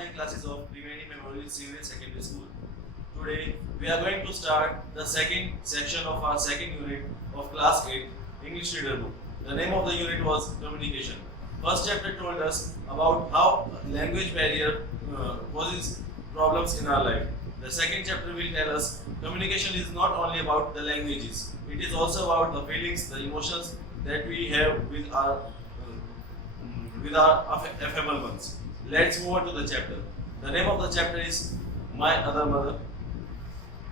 online classes of Triveni Memorial Senior Secondary School. Today we are going to start the second section of our second unit of class 8 English Reader Book. The name of the unit was Communication. First chapter told us about how language barrier causes problems in our life. The second chapter will tell us communication is not only about the languages, it is also about the feelings, the emotions that we have with our affable ones. Let's move on to the chapter. The name of the chapter is My Other Mother.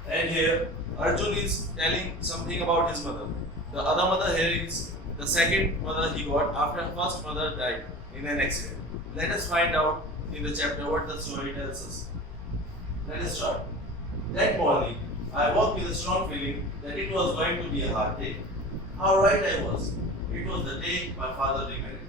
And here Arjun is telling something about his mother. The other mother here is the second mother he got after first mother died in an accident. Let us find out in the chapter what the story tells us. Let us start. That morning, I woke with a strong feeling that it was going to be a hard day. How right I was. It was the day my father remarried.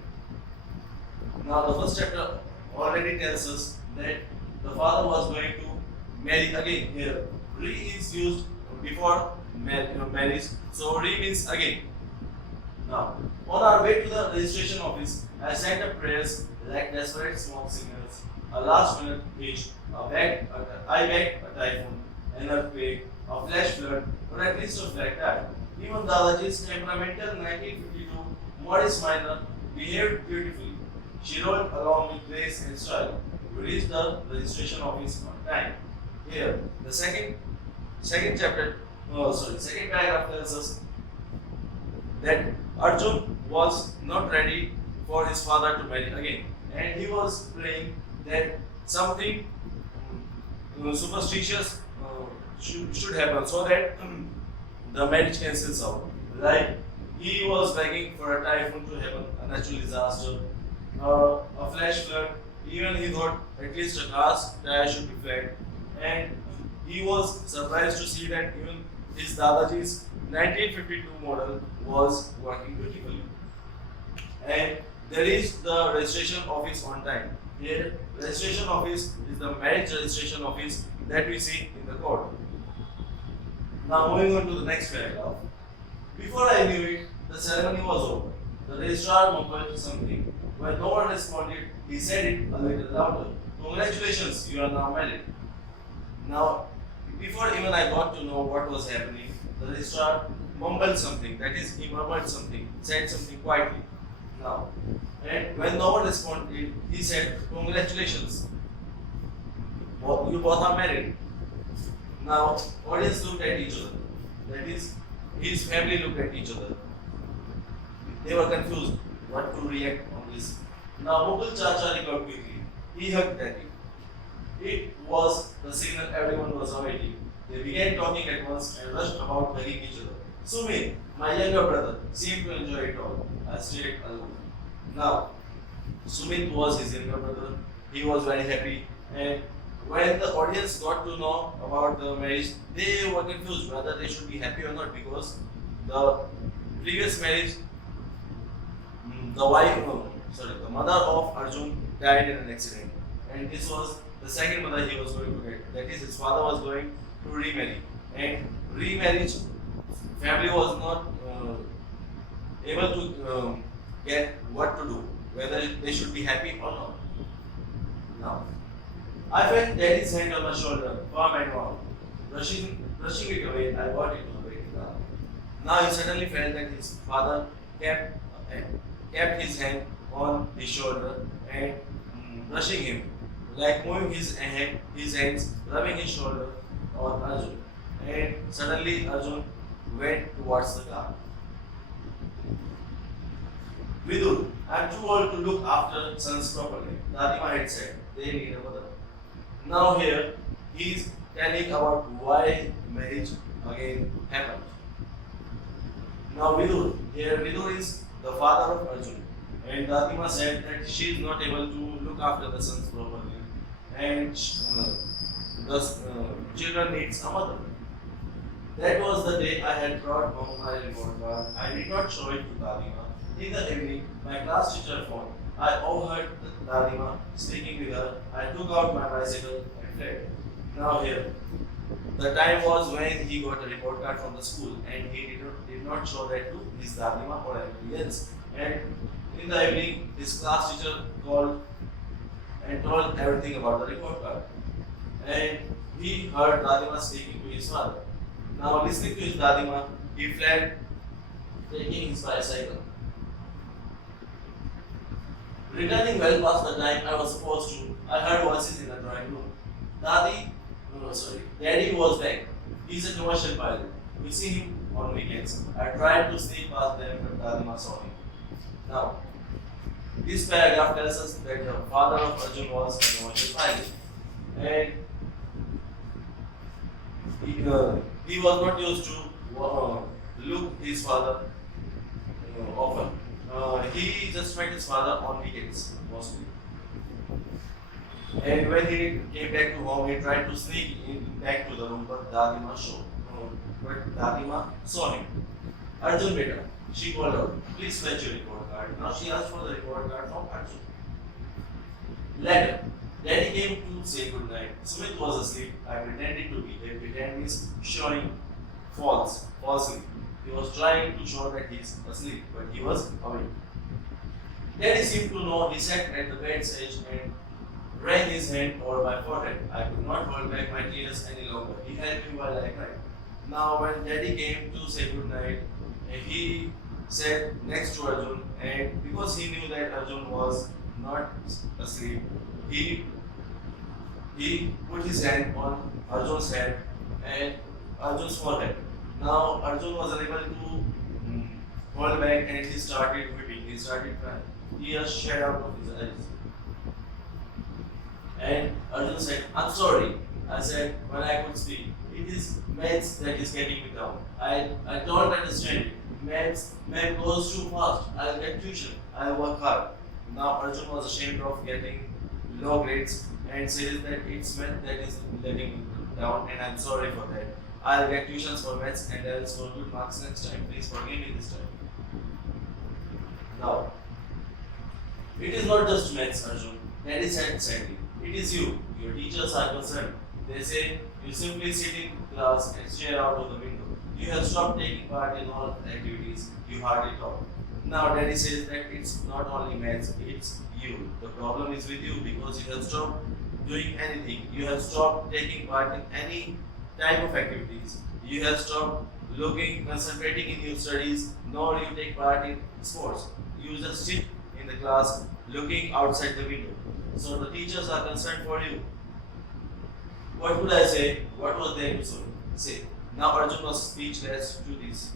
Now, the first chapter already tells us that the father was going to marry again. Here, re is used before marriage, so re means again. Now, on our way to the registration office, I sent up prayers like desperate smoke signals. A last minute hitch, I begged a typhoon, an earthquake, a flash flood, or at least a flat tire. Even Dadaji's temperamental 1952 modest minor behaved beautifully. She rode along with grace and style. We reached the registration office on time. Here, the second paragraph tells us that Arjun was not ready for his father to marry again, and he was praying that something superstitious should happen so that the marriage cancels out. Like he was begging for a typhoon to happen, a natural disaster, a flash flood. Even he thought at least a car's tire should be flat, and he was surprised to see that even his Dadaji's 1952 model was working beautifully. And there is the registration office on time. Here, registration office is the marriage registration office that we see in the court. Now moving on to the next paragraph. Before I knew it, the ceremony was over. The registrar mumbled something. When no one responded, he said it a little louder. Congratulations, you are now married. Now, before even I got to know what was happening, the registrar mumbled something, that is, he murmured something, said something quietly. Now, and when no one responded, he said, congratulations, you both are married. Now, audience looked at each other. That is, his family looked at each other. They were confused what to react on this. Now, Mukul Chacha recovered quickly. He hugged Daddy. It was the signal everyone was awaiting. They began talking at once and rushed about hugging each other. Sumit, my younger brother, seemed to enjoy it all. I stayed alone. Now, Sumit was his younger brother. He was very happy, and when the audience got to know about the marriage, they were confused whether they should be happy or not, because the previous marriage, the mother of Arjun died in an accident, and this was the second mother he was going to get. That is, his father was going to remarry, and remarriage family was not able to get what to do, whether they should be happy or not. Now, I felt Daddy's hand on my shoulder, firm and warm. Brushing it away, I got into the waiting car. Now he suddenly felt that his father kept his hand on his shoulder and brushing him, like moving his hands, rubbing his shoulder on Arjun. And suddenly Arjun went towards the car. Vidur, I am too old to look after sons properly. Dadima had said, they need a mother. Now here, he is telling about why marriage again happened. Now Vidur is the father of Arjun. And Dadima said that she is not able to look after the sons properly. And the children needs a mother. That was the day I had brought home my report card. I did not show it to Dadima. In the evening, my class teacher phoned. I overheard Dadima speaking with her. I took out my bicycle and fled. Now here, the time was when he got a report card from the school, and he did not show that to his Dadima or anybody else. And in the evening, his class teacher called and told everything about the report card. And he heard Dadima speaking to his father. Now, listening to his Dadima, he fled, taking his bicycle. Returning well past the time I was supposed to, I heard voices in the drawing room. Daddy was back. He's a commercial pilot. We see him on weekends. I tried to sneak past them, but Dadima saw him. Now, this paragraph tells us that the father of Arjun was a commercial pilot, and he was not used to look his father often. He just met his father on weekends mostly. And when he came back to home, he tried to sneak back to the room, but Dadima saw him. Arjun beta, she called out, please fetch your report card. Now she asked for the report card from Arjun. Later, Daddy came to say good night. Sumit was asleep. I pretended to be there. Pretend means showing falsely. He was trying to show that he is asleep, but he was awake. Daddy seemed to know. He sat at the bed's edge and ran his hand over my forehead. I could not hold back my tears any longer. He held me while I cried. Now, when Daddy came to say good night, he sat next to Arjun, and because he knew that Arjun was not asleep, he put his hand on Arjun's head and Arjun's forehead. Now, Arjun was unable to hold back, and he started weeping. He started crying. Tears shed out of his eyes. And Arjun said, I'm sorry. I said, when I could speak. It is maths that is getting me down. I don't understand it. Maths goes too fast. I'll get tuition. I'll work hard. Now Arjun was ashamed of getting low grades and says that it's math that is letting me down, and I'm sorry for that. I'll get tuitions for maths and I'll score good marks next time. Please forgive me this time. Now, it is not just maths, Arjun. Daddy said sadly. It is you. Your teachers are concerned. They say you simply sit in class and stare out of the window. You have stopped taking part in all activities. You hardly talk. Now Daddy says that it's not only maths, it's you. The problem is with you because you have stopped doing anything. You have stopped taking part in any type of activities. You have stopped concentrating in your studies, nor you take part in sports. You just sit in the class looking outside the window. So the teachers are concerned for you. What could I say? What was there to say? Now Arjun was speechless to this.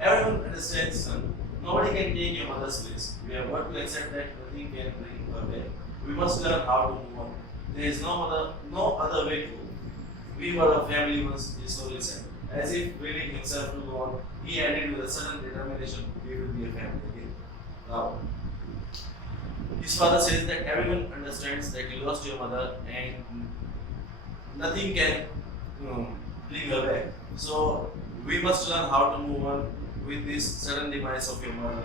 Everyone understands, son. Nobody can take your mother's place. We have got to accept that nothing can bring her back. We must learn how to move on. There is no other way to go. We were a family once, he slowly said. As if willing himself to go on, he added with a sudden determination, we will be a family again. Now, his father says that everyone understands that you lost your mother and nothing can bring her back. So we must learn how to move on with this sudden demise of your mother.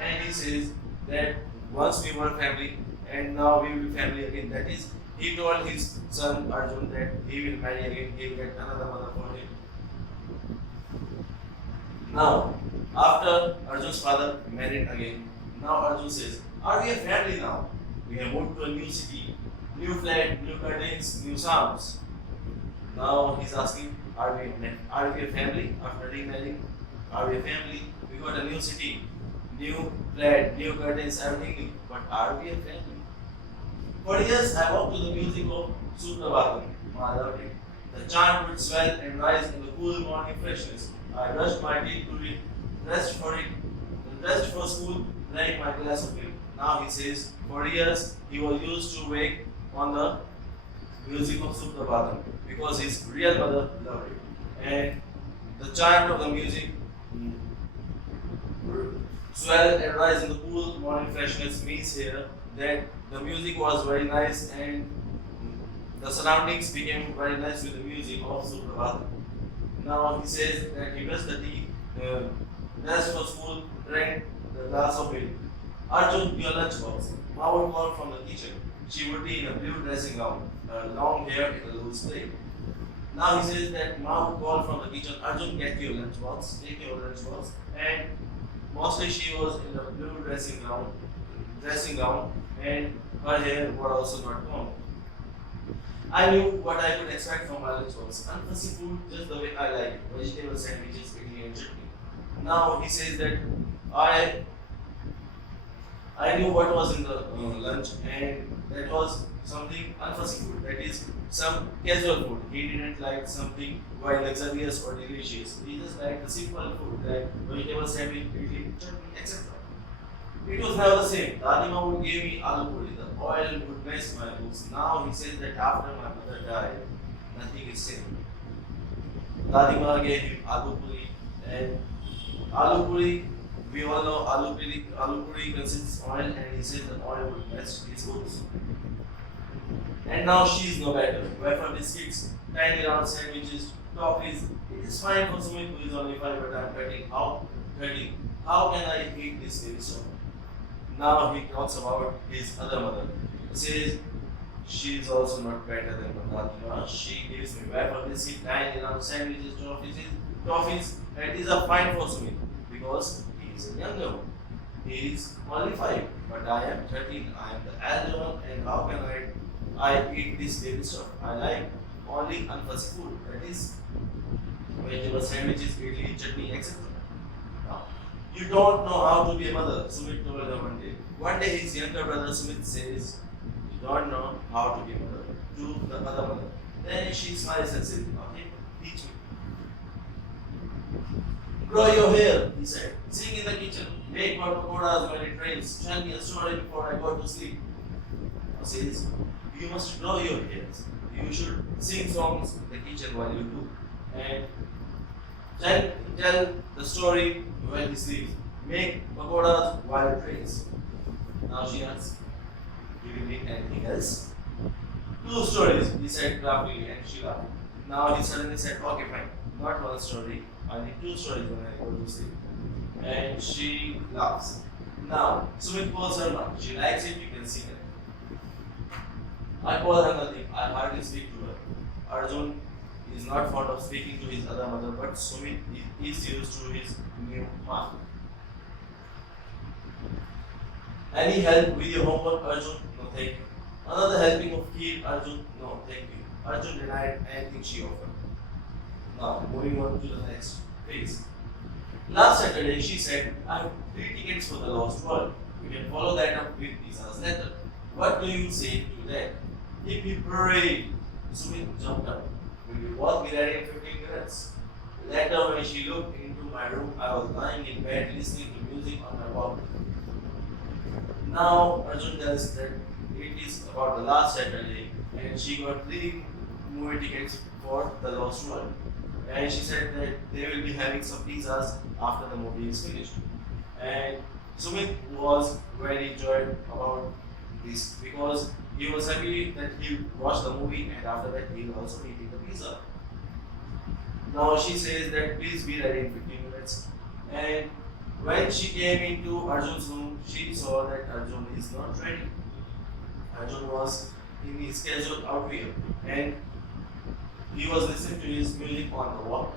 And he says that once we were family and now we will be family again. That is, he told his son Arjun that he will marry again, he will get another mother for him. Now, after Arjun's father married again, now Arjun says, are we a family now? We have moved to a new city, new flat, new curtains, new sounds. Now he's asking, are we a family after remarrying? Are we a family? We got a new city, new flat, new curtains, everything new. But are we a family? For years I walked to the music of Suprabhatam, I loved it. The chant would swell and rise in the cool morning freshness. I brushed my teeth to read, dressed for school, drank my glass of milk. Now he says, for years he was used to wake on the music of Suprabhatam because his real mother loved it. And the chant of the music swell and rise in the cool morning freshness means here that the music was very nice and the surroundings became very nice with the music of Suprabhatam. Now he says that he brushed the teeth, dressed for school, drank the glass of milk. Arjun, your lunchbox. Ma would call from the kitchen. She would be in a blue dressing gown, long hair in a loose plait. Now he says that Ma would call from the kitchen, Arjun, get your lunchbox, take your lunchbox. And mostly she was in a blue dressing gown, dressing gown, and her hair was also not combed. I knew what I could expect from my lunch was unfussy food just the way I like it, vegetable sandwiches, idli and chutney. Now he says that I I knew what was in the lunch, and that was something unfussy food. That is some casual food. He didn't like something quite luxurious or delicious. He just liked the simple food like vegetable sandwich, idli, chutney, etc. It was never the same. Dadima would give me aloo puri. The oil would mess my books. Now he says that after my mother died, nothing is same. Dadima gave him aloo puri, and aloo puri, we all know aloo puri consists oil, and he said the oil would mess his books. And now she is no better. Wafer biscuits, tiny round sandwiches, toffees. It is fine for Sumit who is only 5, but I am 30. How can I eat this very soon? Now he talks about his other mother. He says she is also not better than Fatima. She gives me wafer biscuit, tiny round sandwiches, toffees, and it is a fine for Sumit because he is a younger one. He is only 5, but I am 13. I am the elder one, and how can I eat this baby stuff? I like only unfussy food, that is vegetable sandwiches, idli, chutney, etc. Now, you don't know how to be a mother, Sumit told her one day. One day his younger brother Sumit says, you don't know how to be a mother to the other mother. Then she smiles and says, okay, teach me. Grow your hair, he said. Sing in the kitchen. Make hot pakoras when it rains. Tell me a story before I go to sleep. He says, you must grow your hairs. You should sing songs in the kitchen while you do. And tell the story while he sleeps. Make pakoras while it rains. Now she asks, do you need anything else? 2 stories, he said craftily, and she laughed. Now he suddenly said, okay, fine. Not 1 story. I need 2 stories when I go to sleep. And she laughs. Now, Sumit calls her now. She likes it, you can see her. I call her nothing. I hardly speak to her. Arjun is not fond of speaking to his other mother, but Sumit is used to his new mom. Any help with your homework, Arjun? No, thank you. Another helping of kheer, Arjun? No, thank you. Arjun denied anything she offered. Now, moving on to the next phase. Last Saturday, she said, I have 3 tickets for the Lost World. You can follow that up with Lisa's letter. What do you say to that? If you pray, Sumit jumped up. Will you both be ready in 15 minutes? Later, when she looked into my room, I was lying in bed listening to music on my walk. Now, Arjun tells that it is about the last Saturday, and she got 3 movie tickets for the Lost World. And she said that they will be having some pizzas after the movie is finished. And Sumit was very joyed about this because he was happy that he watched the movie and after that he will also eating the pizza. Now she says that please be ready in 15 minutes. And when she came into Arjun's room, she saw that Arjun is not ready. Arjun was in his casual outfit and he was listening to his music on the walk.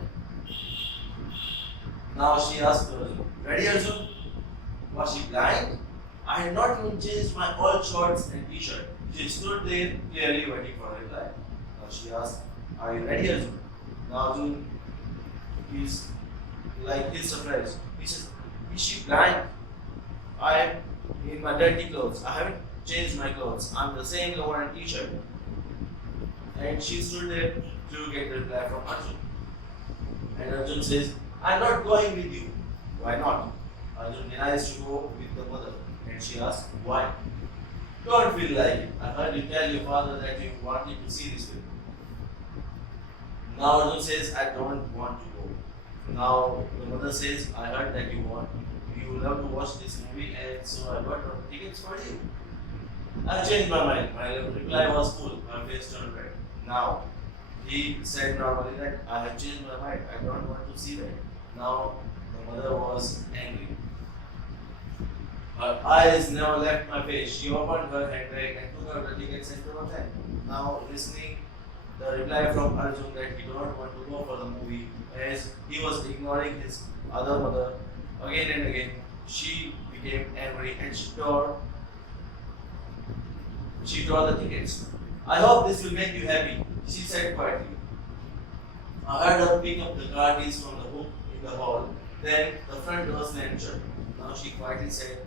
Now she asked Arjun, ready Arjun? Was she blind? I had not even changed my old shorts and t-shirt. She stood there clearly waiting for a reply. Now she asked, are you ready Arjun? Now Arjun is like he's surprised. He says, is she blind? I am in my dirty clothes. I haven't changed my clothes. I'm the same lower and t-shirt. And she stood there to get the reply from Arjun. And Arjun says, I'm not going with you. Why not? Arjun denies to go with the mother. And she asks, why? Don't feel like it. I heard you tell your father that you wanted to see this film. Now Arjun says, I don't want to go. Now the mother says, I heard that you love to watch this movie and so I got tickets for you. I changed my mind. My reply was full. My face turned red. Now he said normally that I have changed my mind. I don't want to see that. Now the mother was angry. Her eyes never left my face. She opened her handbag and took out the tickets and took them. Now listening the reply from Arjun that he don't want to go for the movie as he was ignoring his other mother again and again, she became angry and she tore She tore the tickets. I hope this will make you happy, she said quietly. I heard her pick up the car keys from the hook in the hall. Then the front door slammed shut. Now she quietly said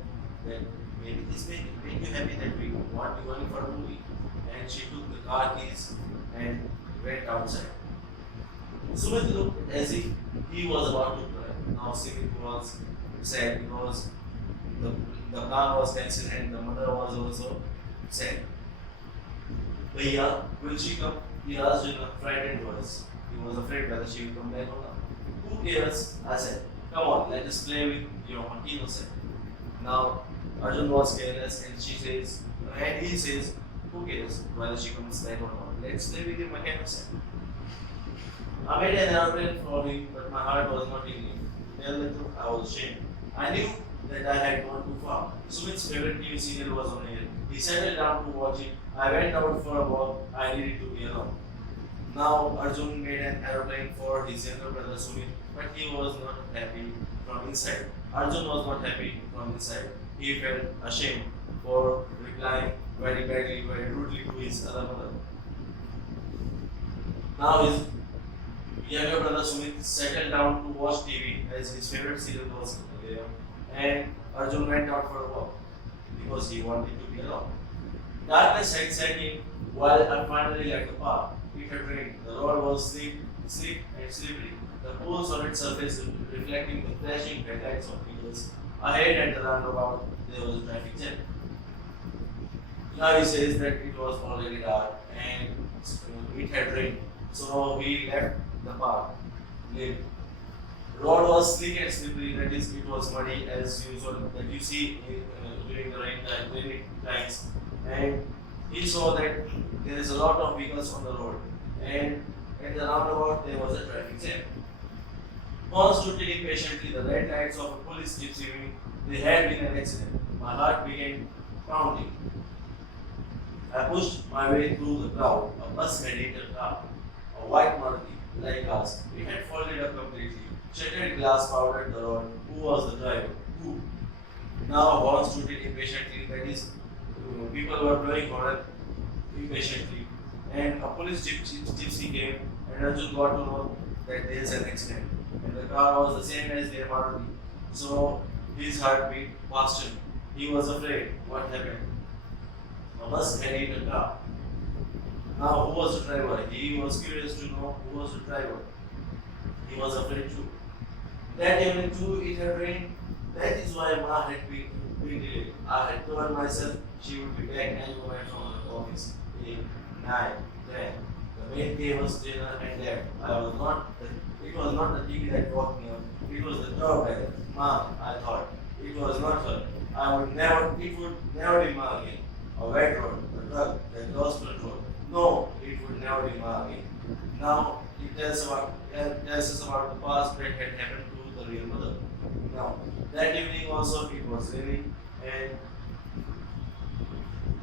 that maybe this make you happy that we want to going for a movie. And she took the car keys and went outside. Sumit looked as if he was about to cry. Now Sumit was sad because the, the plan was cancelled and the mother was also sad. Bhaiya, will she come? He asked in a frightened voice. He was afraid whether she would come back or not. Who cares? I said. Come on, let us play with your Martino said. Now Arjun was careless and he says, who cares whether she comes back or not? Let's play with your mechanic said. I made an aeroplane for him, but my heart was not in it. To tell the truth, I was ashamed. I knew that I had gone too far. Sumit's favorite TV serial was on air. He settled down to watch it. I went out for a walk. I needed to be alone. Now Arjun made an aeroplane for his younger brother Sumit, but he was not happy from inside. Arjun was not happy from inside. He felt ashamed for replying very badly, very rudely to his other mother. Now his younger brother Sumit settled down to watch TV as his favorite serial was there, and Arjun went out for a walk because he wanted to be alone. Darkness had set in while I finally left the park. It had rained. The road was sleek and slippery. The pools on its surface reflecting the flashing headlights of vehicles. Ahead at the roundabout, there was a traffic jam. Now he says that it was already dark and it had rained. So he left the park late. Road was slick and slippery, that is, it was muddy as usual that you see during the rainy times. And he saw that there is a lot of vehicles on the road, and at the roundabout there was a traffic jam. Horns tooted impatiently, the red lights of a police jeep screaming, there had been an accident. My heart began pounding. I pushed my way through the crowd. A bus had hit a car, a white Maruti, like us. It had folded up completely. Shattered glass powdered the road. Who was the driver? Who? Now horns tooted impatiently, that is, people were blowing horn impatiently. And a police gypsy came, and Arjun got to know that there is an accident. And the car was the same as their Maruti. So his heart beat faster. He was afraid. What happened? A bus had hit a car. Now who was the driver? He was curious to know who was the driver. He was afraid too. That evening too it had rained. That is why Ma had been delayed. I had told myself she would be back and go back from the office. 8, 9, 10. The maid gave us dinner and left. It was not the TV that woke me up. It was the doorbell. Ma, I thought. It was not her. It would never be Ma again. A wet road, a truck that lost control. No, it would never be Ma again. Now it tells us about the past that had happened to the real mother. Now, that evening also it was raining and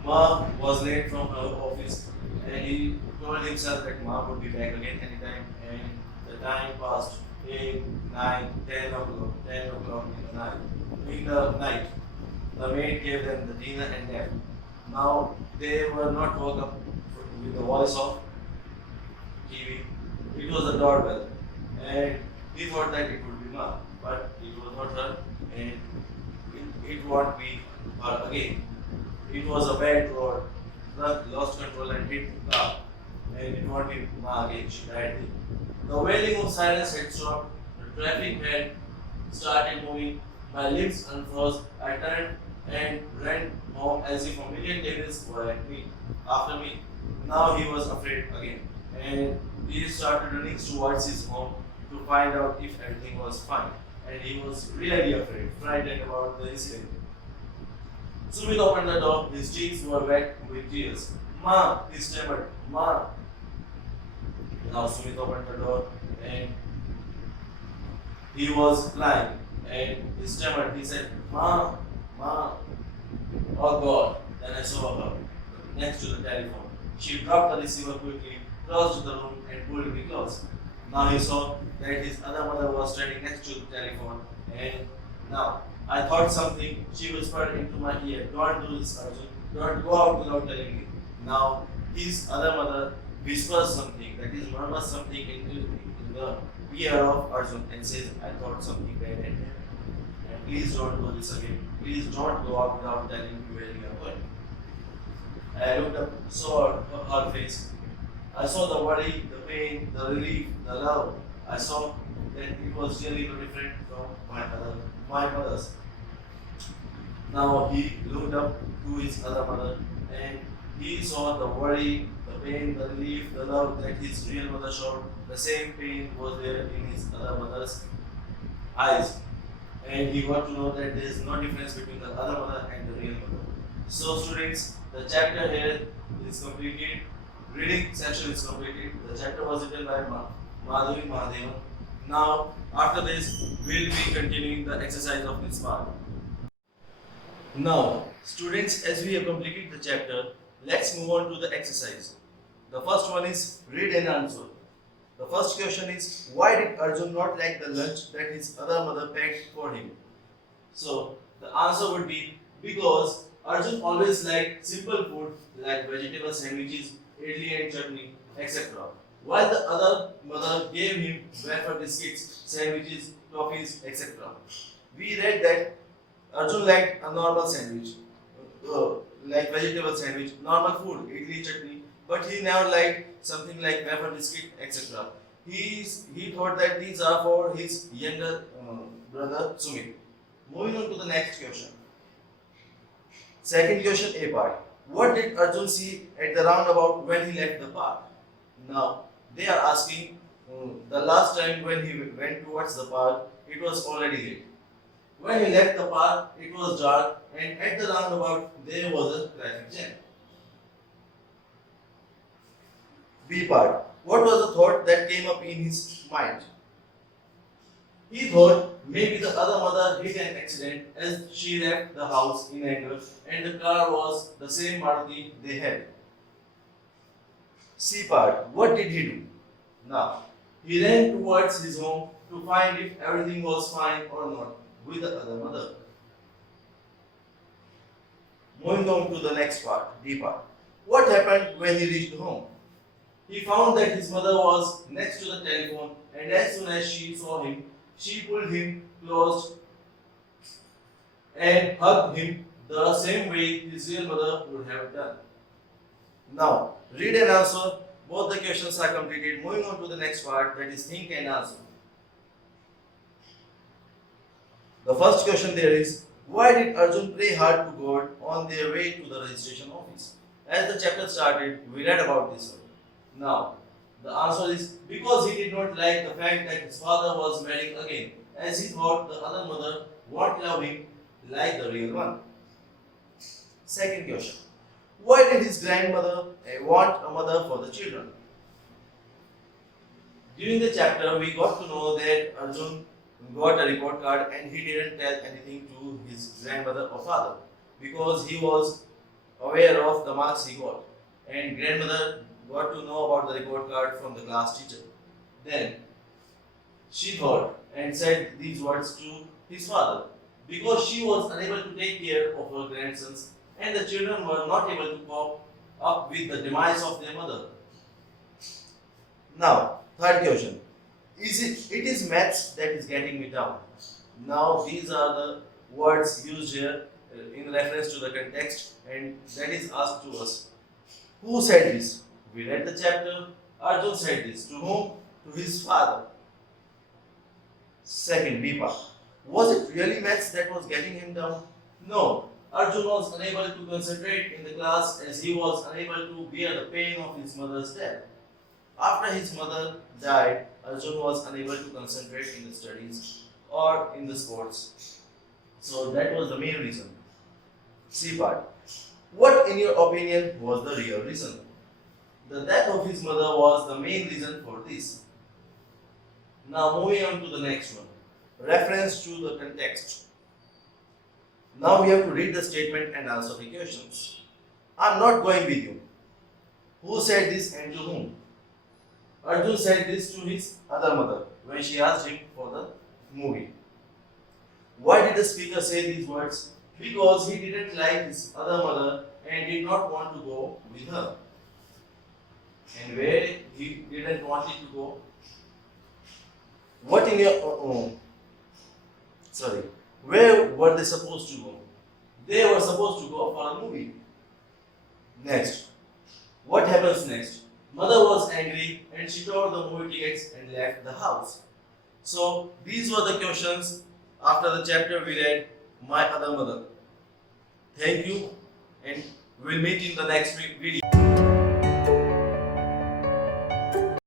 Ma was late from her office and he told himself that Ma would be back again anytime, and the time passed 8, 9, 10 o'clock in the night. The maid gave them the dinner and left. Now they were not woke up with the voice of TV. It was the doorbell, and he thought that it would be Ma, but it was not her, and it won't be her again. It was a bad road. Truck lost control and hit the car, and it won't be Ma again. She died. The wailing of silence had stopped. The traffic had started moving. My lips unfroze. I turned and ran home as if a million devils were after me. Now he was afraid again, and he started running towards his home to find out if everything was fine. And he was really afraid, frightened about the incident. Sumit opened the door. His cheeks were wet with tears. Ma, he stammered. Ma. Now Sumit opened the door and he was crying and he stammered. He said, Ma, Ma. Oh God. Then I saw her next to the telephone. She dropped the receiver quickly, closed the room and pulled me close. Now he saw that his other mother was standing next to the telephone, and now I thought something. She whispered into my ear, don't do this, Arjun. don't go out without telling me. Now, his other mother whispers something, that is, murmurs something in the ear of Arjun and says, I thought something bad had happened. And please don't do this again. Please don't go out without telling me where you are going. I looked up, saw her face. I saw the worry, the pain, the relief, the love. I saw that it was really no different from my mother's. Now he looked up to his other mother and he saw the worry, the pain, the relief, the love that his real mother showed. The same pain was there in his other mother's eyes. And he got to know that there is no difference between the other mother and the real mother. So students, the chapter here is completed. Reading section is completed. The chapter was written by Madhavi Mahadevan. Now, after this, we'll be continuing the exercise of this part. Now, students, as we have completed the chapter, let's move on to the exercise. The first one is read and answer. The first question is, why did Arjun not like the lunch that his other mother packed for him? So, the answer would be because Arjun always liked simple food like vegetable sandwiches, idli and chutney, etc. While the other mother gave him wafer biscuits, sandwiches, toffees, etc. We read that Arjun liked a normal sandwich, like vegetable sandwich, normal food, idli, chutney, but he never liked something like wafer biscuit, etc. He thought that these are for his younger brother Sumit. Moving on to the next question. Second question A part. What did Arjun see at the roundabout when he left the park? Now, they are asking the last time when he went towards the park, it was already late. When he left the park, it was dark and at the roundabout, there was a traffic jam. B part. What was the thought that came up in his mind? He thought maybe the other mother hit an accident as she left the house in anger and the car was the same Maruti they had. C part. What did he do? Now, he ran towards his home to find if everything was fine or not with the other mother. Moving on to the next part, D part. What happened when he reached home? He found that his mother was next to the telephone and as soon as she saw him, she pulled him close and hugged him the same way his real mother would have done. Now, read and answer. Both the questions are completed. Moving on to the next part, that is think and answer. The first question there is, why did Arjun pray hard to God on their way to the registration office? As the chapter started, we read about this one. Now, the answer is because he did not like the fact that his father was marrying again, as he thought the other mother won't love him like the real one. Second question. Why did his grandmother want a mother for the children? During the chapter, we got to know that Arjun got a report card and he didn't tell anything to his grandmother or father because he was aware of the marks he got. And grandmother got to know about the report card from the class teacher. Then she thought and said these words to his father because she was unable to take care of her grandsons and the children were not able to cope up with the demise of their mother. Now, third question. It is maths that is getting me down. Now, these are the words used here in reference to the context and that is asked to us. Who said this? We read the chapter. Arjun said this. To whom? To his father. Second, B part. Was it really maths that was getting him down? No. Arjun was unable to concentrate in the class as he was unable to bear the pain of his mother's death. After his mother died, Arjun was unable to concentrate in the studies or in the sports. So that was the main reason. C part. What, in your opinion, was the real reason? The death of his mother was the main reason for this. Now moving on to the next one. Reference to the context. Now we have to read the statement and answer the questions. I am not going with you. Who said this and to whom? Arjun said this to his other mother when she asked him for the movie. Why did the speaker say these words? Because he didn't like his other mother and did not want to go with her. And where he didn't want it to go? What in your sorry, where were they supposed to go? They were supposed to go for a movie. Next, what happens next? Mother was angry and she tore the movie tickets and left the house. So these were the questions after the chapter we read, My Other Mother. Thank you, and we'll meet in the next video.